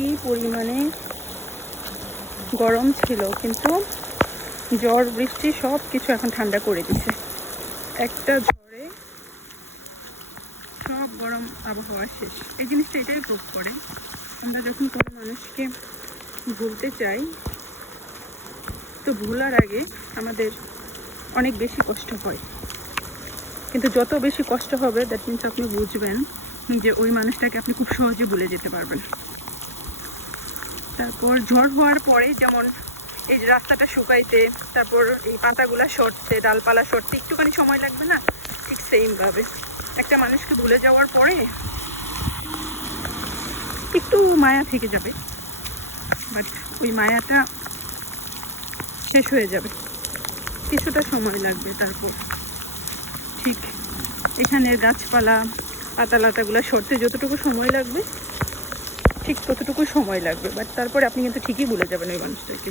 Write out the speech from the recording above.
কি পরিমাণে গরম ছিল, কিন্তু ঝড় বৃষ্টি সব কিছু এখন ঠান্ডা করে দিছে। একটা ঝড়ে সব গরম আবহাওয়া শেষ। এই জিনিসটা এটাই প্রুভ করে, আমরা যখন কোনো মানুষকে ভুলতে চাই, তো ভুলার আগে আমাদের অনেক বেশি কষ্ট হয়, কিন্তু যত বেশি কষ্ট হবে দ্যাট মিনস আপনি বুঝবেন যে ওই মানুষটাকে আপনি খুব সহজে ভুলে যেতে পারবেন। তারপর ঝড় হওয়ার পরে যেমন এই যে রাস্তাটা শুকাইতে, তারপর এই পাতাগুলা সরতে, ডালপালা সরতে একটুখানি সময় লাগবে না, ঠিক সেইমভাবে একটা মানুষকে ভুলে যাওয়ার পরে একটু মায়া থেকে যাবে, বাট ওই মায়াটা শেষ হয়ে যাবে, কিছুটা সময় লাগবে। তারপর ঠিক এখানের গাছপালা পাতালাতাগুলো সরতে যতটুকু সময় লাগবে ঠিক ততটুকু সময় লাগবে, বাট তারপরে আপনি কিন্তু ঠিকই ভুলে যাবেন ওই মানুষটাকে।